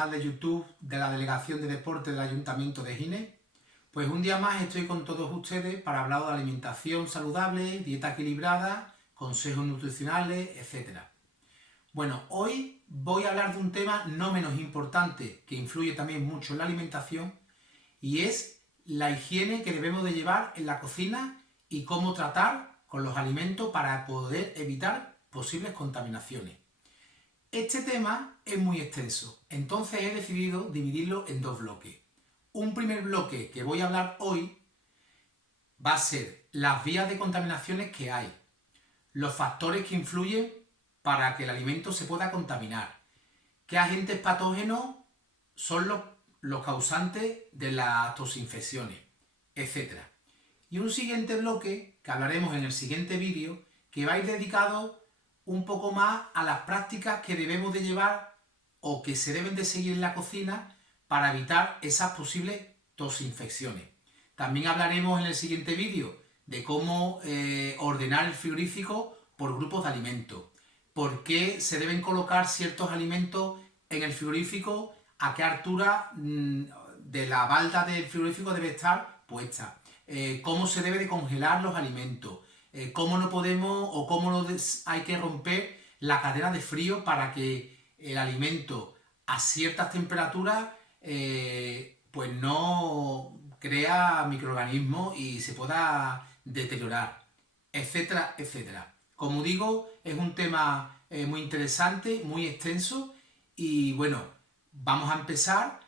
canal de YouTube de la Delegación de Deporte del Ayuntamiento de Gine. Pues un día más estoy con todos ustedes para hablar de alimentación saludable, dieta equilibrada, consejos nutricionales, etc. Bueno, hoy voy a hablar de un tema no menos importante que influye también mucho en la alimentación y es la higiene que debemos de llevar en la cocina y cómo tratar con los alimentos para poder evitar posibles contaminaciones. Este tema es muy extenso, entonces he decidido dividirlo en dos bloques. Un primer bloque que voy a hablar hoy va a ser las vías de contaminaciones que hay, los factores que influyen para que el alimento se pueda contaminar, qué agentes patógenos son los causantes de las toxinfecciones, etc. Y un siguiente bloque que hablaremos en el siguiente vídeo que va a ir dedicado un poco más a las prácticas que debemos de llevar o que se deben de seguir en la cocina para evitar esas posibles toxinfecciones. También hablaremos en el siguiente vídeo de cómo ordenar el frigorífico por grupos de alimentos, por qué se deben colocar ciertos alimentos en el frigorífico, a qué altura de la balda del frigorífico debe estar puesta, cómo se debe de congelar los alimentos, cómo no podemos o cómo no hay que romper la cadena de frío para que el alimento a ciertas temperaturas pues no crea microorganismos y se pueda deteriorar, etcétera, etcétera. Como digo, es un tema muy interesante, muy extenso y bueno, vamos a empezar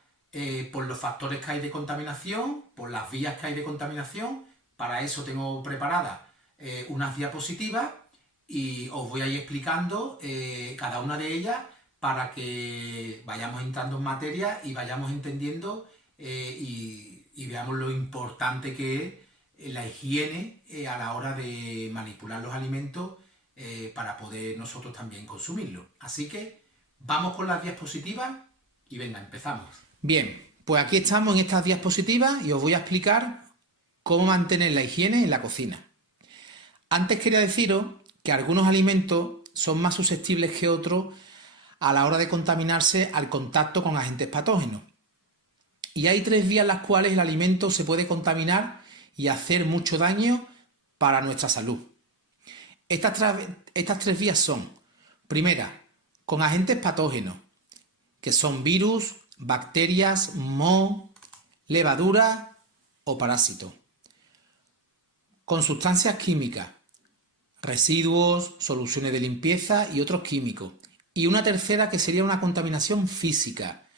por los factores que hay de contaminación, por las vías que hay de contaminación. Para eso tengo preparadas unas diapositivas y os voy a ir explicando cada una de ellas para que vayamos entrando en materia y vayamos entendiendo y veamos lo importante que es la higiene a la hora de manipular los alimentos para poder nosotros también consumirlos. Así que vamos con las diapositivas y venga, empezamos. Bien, pues aquí estamos en estas diapositivas y os voy a explicar cómo mantener la higiene en la cocina. Antes quería deciros que algunos alimentos son más susceptibles que otros a la hora de contaminarse al contacto con agentes patógenos. Y hay tres vías en las cuales el alimento se puede contaminar y hacer mucho daño para nuestra salud. Estas tres vías son, primera, con agentes patógenos, que son virus, bacterias, moho, levaduras o parásitos. Con sustancias químicas, residuos, soluciones de limpieza y otros químicos. Y una tercera que sería una contaminación física.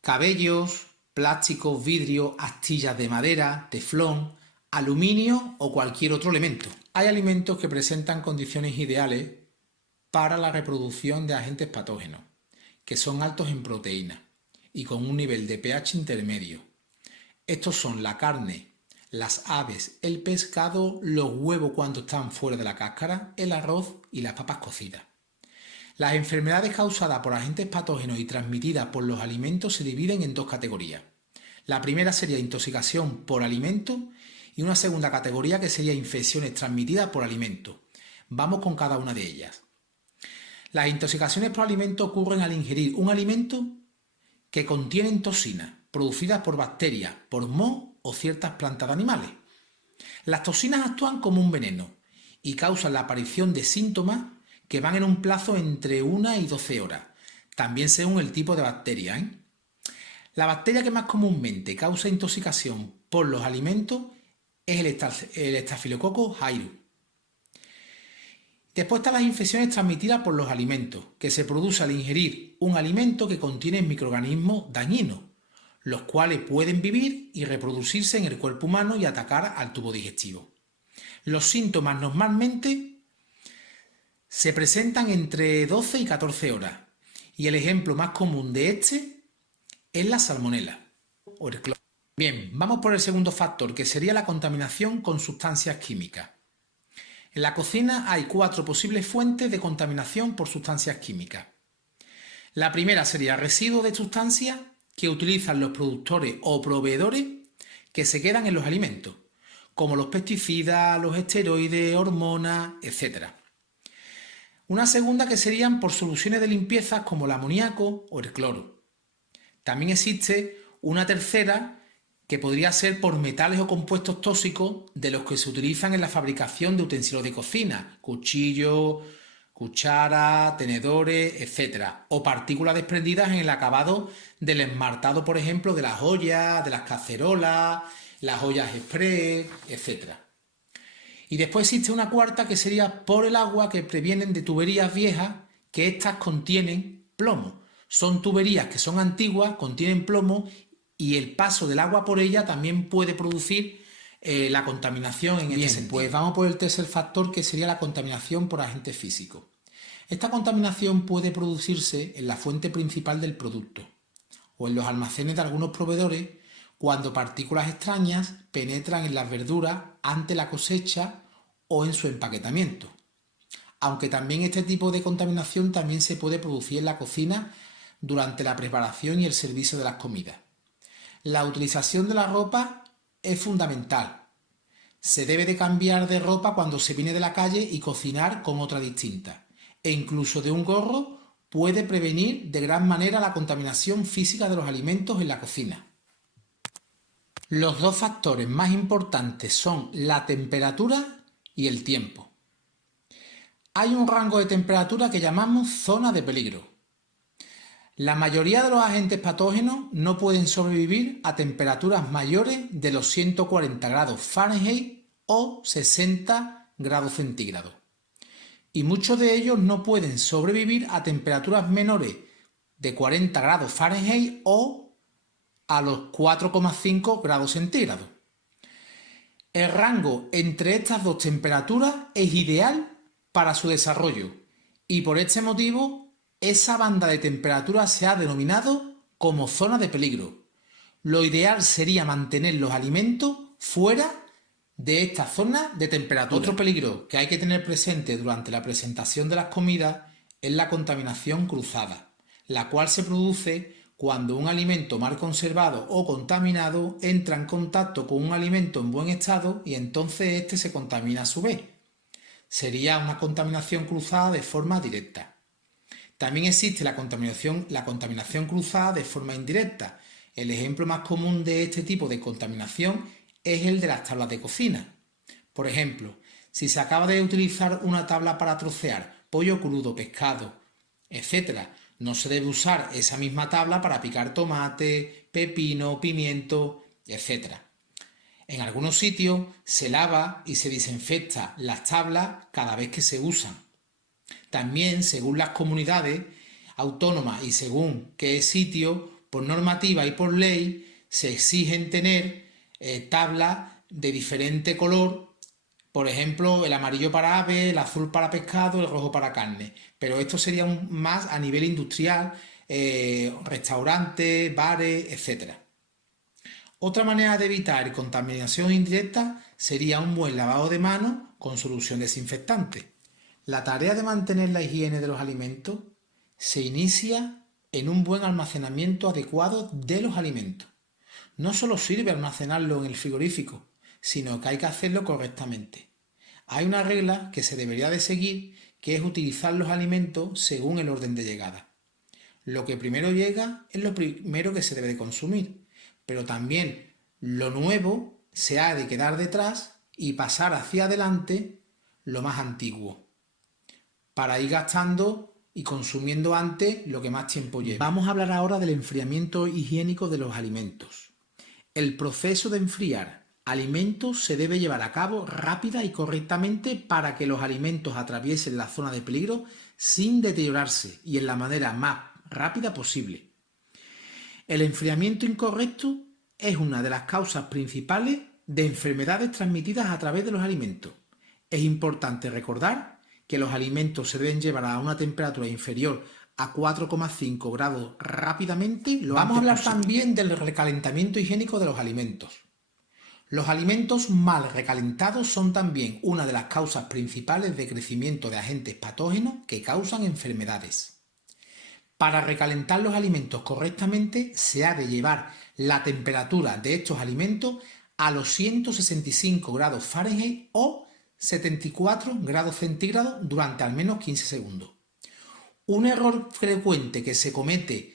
Cabellos, plásticos, vidrio, astillas de madera, teflón, aluminio o cualquier otro elemento. Hay alimentos que presentan condiciones ideales para la reproducción de agentes patógenos, que son altos en proteínas y con un nivel de pH intermedio. Estos son la carne, las aves, el pescado, los huevos cuando están fuera de la cáscara, el arroz y las papas cocidas. Las enfermedades causadas por agentes patógenos y transmitidas por los alimentos se dividen en dos categorías. La primera sería intoxicación por alimentos y una segunda categoría que sería infecciones transmitidas por alimentos. Vamos con cada una de ellas. Las intoxicaciones por alimentos ocurren al ingerir un alimento que contiene toxinas producidas por bacterias, por moho o ciertas plantas de animales. Las toxinas actúan como un veneno y causan la aparición de síntomas que van en un plazo entre 1 y 12 horas, también según el tipo de bacteria. La bacteria que más comúnmente causa intoxicación por los alimentos es el Staphylococcus aureus. Después están las infecciones transmitidas por los alimentos, que se produce al ingerir un alimento que contiene microorganismos dañinos, los cuales pueden vivir y reproducirse en el cuerpo humano y atacar al tubo digestivo. Los síntomas normalmente se presentan entre 12 y 14 horas y el ejemplo más común de este es la salmonela o el cloro. Bien, vamos por el segundo factor, que sería la contaminación con sustancias químicas. En la cocina hay 4 posibles fuentes de contaminación por sustancias químicas. La primera sería residuos de sustancias que utilizan los productores o proveedores que se quedan en los alimentos, como los pesticidas, los esteroides, hormonas, etc. Una segunda que serían por soluciones de limpieza como el amoníaco o el cloro. También existe una tercera que podría ser por metales o compuestos tóxicos de los que se utilizan en la fabricación de utensilios de cocina, cuchillos, cucharas, tenedores, etc. O partículas desprendidas en el acabado del esmaltado, por ejemplo, de las ollas, de las cacerolas, las ollas express, etc. Y después existe una cuarta que sería por el agua, que previenen de tuberías viejas, que estas contienen plomo. Son tuberías que son antiguas, contienen plomo, y el paso del agua por ella también puede producir la contaminación en este sentido. Pues vamos por el tercer factor, que sería la contaminación por agentes físicos. Esta contaminación puede producirse en la fuente principal del producto o en los almacenes de algunos proveedores, cuando partículas extrañas penetran en las verduras ante la cosecha o en su empaquetamiento. Aunque también este tipo de contaminación también se puede producir en la cocina durante la preparación y el servicio de las comidas. La utilización de la ropa es fundamental. Se debe de cambiar de ropa cuando se viene de la calle y cocinar con otra distinta. E incluso de un gorro puede prevenir de gran manera la contaminación física de los alimentos en la cocina. Los dos factores más importantes son la temperatura y el tiempo. Hay un rango de temperatura que llamamos zona de peligro. La mayoría de los agentes patógenos no pueden sobrevivir a temperaturas mayores de los 140 grados Fahrenheit o 60 grados centígrados. Y muchos de ellos no pueden sobrevivir a temperaturas menores de 40 grados Fahrenheit o a los 4,5 grados centígrados. El rango entre estas dos temperaturas es ideal para su desarrollo, y por este motivo esa banda de temperatura se ha denominado como zona de peligro. Lo ideal sería mantener los alimentos fuera de esta zona de temperatura. Otro peligro que hay que tener presente durante la presentación de las comidas es la contaminación cruzada, la cual se produce cuando un alimento mal conservado o contaminado entra en contacto con un alimento en buen estado y entonces este se contamina a su vez. Sería una contaminación cruzada de forma directa. También existe la contaminación cruzada de forma indirecta. El ejemplo más común de este tipo de contaminación es el de las tablas de cocina. Por ejemplo, si se acaba de utilizar una tabla para trocear pollo crudo, pescado, etc., no se debe usar esa misma tabla para picar tomate, pepino, pimiento, etc. En algunos sitios se lava y se desinfecta las tablas cada vez que se usan. También, según las comunidades autónomas y según qué sitio, por normativa y por ley, se exigen tener tablas de diferente color, por ejemplo, el amarillo para aves, el azul para pescado, el rojo para carne. Pero esto sería más a nivel industrial, restaurantes, bares, etc. Otra manera de evitar contaminación indirecta sería un buen lavado de manos con solución desinfectante. La tarea de mantener la higiene de los alimentos se inicia en un buen almacenamiento adecuado de los alimentos. No solo sirve almacenarlo en el frigorífico, sino que hay que hacerlo correctamente. Hay una regla que se debería de seguir, que es utilizar los alimentos según el orden de llegada. Lo que primero llega es lo primero que se debe de consumir, pero también lo nuevo se ha de quedar detrás y pasar hacia adelante lo más antiguo, para ir gastando y consumiendo antes lo que más tiempo lleva. Vamos a hablar ahora del enfriamiento higiénico de los alimentos. El proceso de enfriar alimentos se debe llevar a cabo rápida y correctamente para que los alimentos atraviesen la zona de peligro sin deteriorarse y en la manera más rápida posible. El enfriamiento incorrecto es una de las causas principales de enfermedades transmitidas a través de los alimentos. Es importante recordar que los alimentos se deben llevar a una temperatura inferior a 4,5 grados rápidamente. Vamos a hablar también del recalentamiento higiénico de los alimentos. Los alimentos mal recalentados son también una de las causas principales de crecimiento de agentes patógenos que causan enfermedades. Para recalentar los alimentos correctamente se ha de llevar la temperatura de estos alimentos a los 165 grados Fahrenheit o 74 grados centígrados durante al menos 15 segundos. Un error frecuente que se comete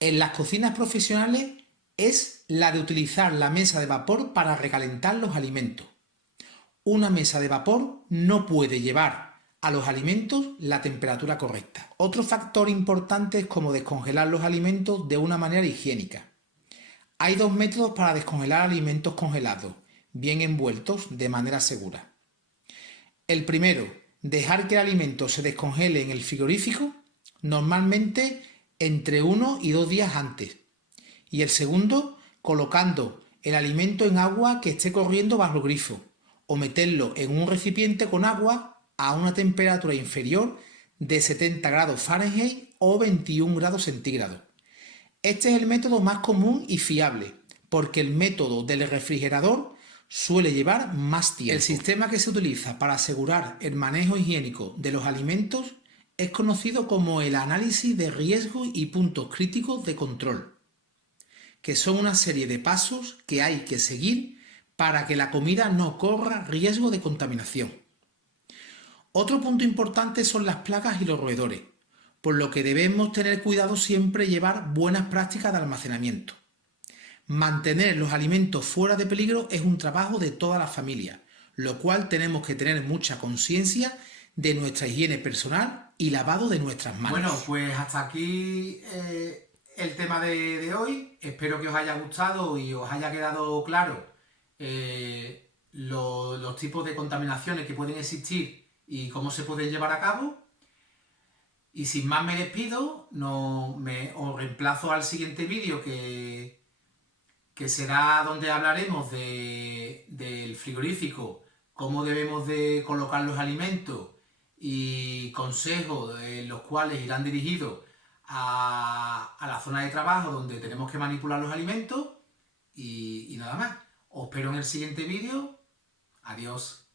En las cocinas profesionales es la de utilizar la mesa de vapor para recalentar los alimentos. Una mesa de vapor no puede llevar a los alimentos la temperatura correcta. Otro factor importante es cómo descongelar los alimentos de una manera higiénica. Hay dos métodos para descongelar alimentos congelados, bien envueltos, de manera segura. El primero, dejar que el alimento se descongele en el frigorífico, normalmente entre 1 y 2 días antes. Y el segundo, colocando el alimento en agua que esté corriendo bajo el grifo o meterlo en un recipiente con agua a una temperatura inferior de 70 grados Fahrenheit o 21 grados centígrados. Este es el método más común y fiable, porque el método del refrigerador suele llevar más tiempo. El sistema que se utiliza para asegurar el manejo higiénico de los alimentos es conocido como el análisis de riesgo y puntos críticos de control, que son una serie de pasos que hay que seguir para que la comida no corra riesgo de contaminación. Otro punto importante son las plagas y los roedores, por lo que debemos tener cuidado siempre llevar buenas prácticas de almacenamiento. Mantener los alimentos fuera de peligro es un trabajo de toda la familia, lo cual tenemos que tener mucha conciencia de nuestra higiene personal y lavado de nuestras manos. Bueno, pues hasta aquí el tema de hoy. Espero que os haya gustado y os haya quedado claro los tipos de contaminaciones que pueden existir y cómo se pueden llevar a cabo. Y sin más me despido, os reemplazo al siguiente vídeo que será donde hablaremos del frigorífico, cómo debemos de colocar los alimentos y consejos los cuales irán dirigidos a la zona de trabajo donde tenemos que manipular los alimentos y nada más. Os espero en el siguiente vídeo. Adiós.